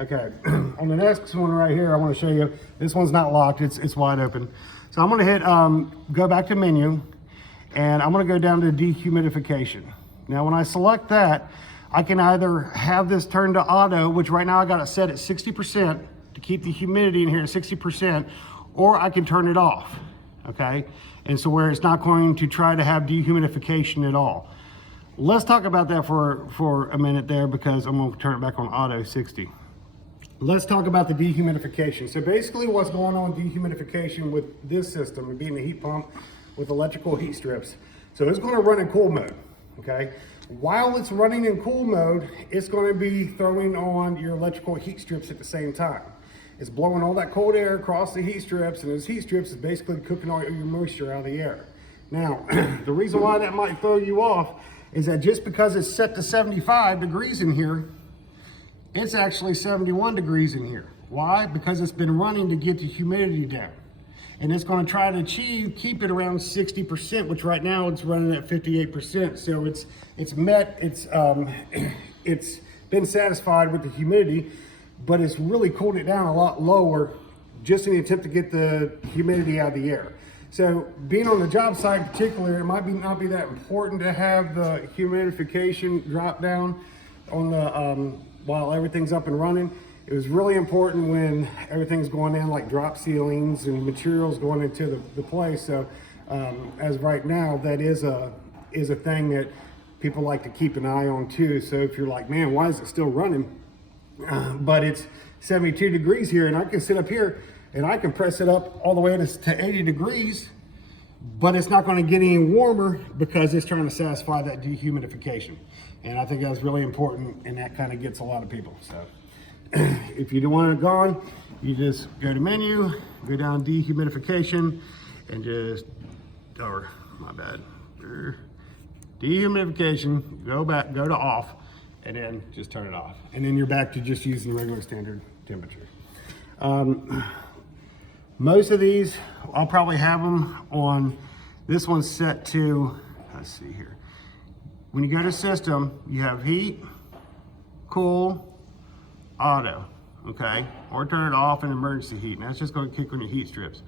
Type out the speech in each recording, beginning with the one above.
Okay, on the next one right here, I want to show you, this one's not locked, it's wide open. So I'm going to hit, go back to menu, and I'm going to go down to dehumidification. Now when I select that, I can either have this turned to auto, which right now I got it set at 60% to keep the humidity in here at 60%, or I can turn it off, okay? And so where it's not going to try to have dehumidification at all. Let's talk about that for a minute there, because I'm going to turn it back on auto 60. Let's talk about the dehumidification. So basically what's going on with dehumidification with this system, being the heat pump with electrical heat strips. So it's going to run in cool mode, okay? While it's running in cool mode, it's going to be throwing on your electrical heat strips at the same time. It's blowing all that cold air across the heat strips, and those heat strips is basically cooking all your moisture out of the air. Now, the reason why that might throw you off is that just because it's set to 75 degrees in here, it's actually 71 degrees in here. Why? Because it's been running to get the humidity down. And it's going to try to keep it around 60%, which right now it's running at 58%. So it's met, it's been satisfied with the humidity, but it's really cooled it down a lot lower just in the attempt to get the humidity out of the air. So being on the job site in particular, it might not be that important to have the humidification drop down on the while everything's up and running. It was really important when everything's going in, like drop ceilings and materials going into the place. So as right now, that is a thing that people like to keep an eye on too. So if you're like, man, why is it still running? But it's 72 degrees here, and I can sit up here and I can press it up all the way to 80 degrees, but it's not going to get any warmer because it's trying to satisfy that dehumidification. And I think that's really important, and that kind of gets a lot of people. So if you don't want it gone, you just go to menu, go down dehumidification, and just, or my bad, dehumidification, go back, go to off, and then just turn it off. And then you're back to just using regular standard temperature. Most of these, I'll probably have them on, this one's set to, let's see here. When you go to system, you have heat, cool, auto, okay? Or turn it off in emergency heat, and that's just gonna kick on your heat strips.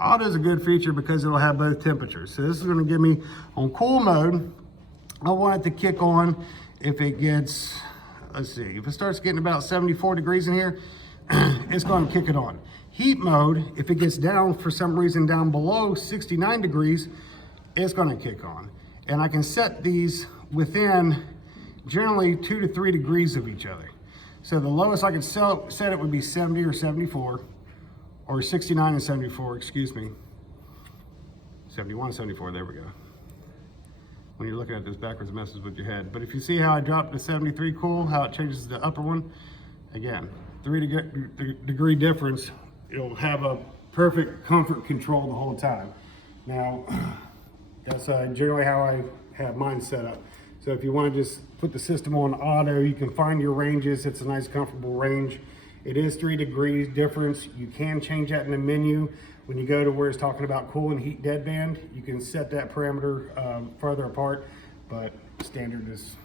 Auto is a good feature because it'll have both temperatures. So this is gonna give me, on cool mode, I want it to kick on if it gets, let's see, if it starts getting about 74 degrees in here, it's gonna kick it on. Heat mode, if it gets down for some reason down below 69 degrees, it's gonna kick on. And I can set these within generally 2 to 3 degrees of each other. So the lowest I could set it would be 70 or 74, or 69 and 74, excuse me. 71, 74, there we go. When you're looking at this backwards, it messes with your head. But if you see how I dropped to 73 cool, how it changes the upper one, again, 3 degree difference, it'll have a perfect comfort control the whole time. Now, that's generally how I have mine set up. So if you want to just put the system on auto, you can find your ranges. It's a nice comfortable range. It is 3 degrees difference. You can change that in the menu. When you go to where it's talking about cool and heat deadband, you can set that parameter further apart, but standard is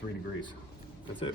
3 degrees. That's it.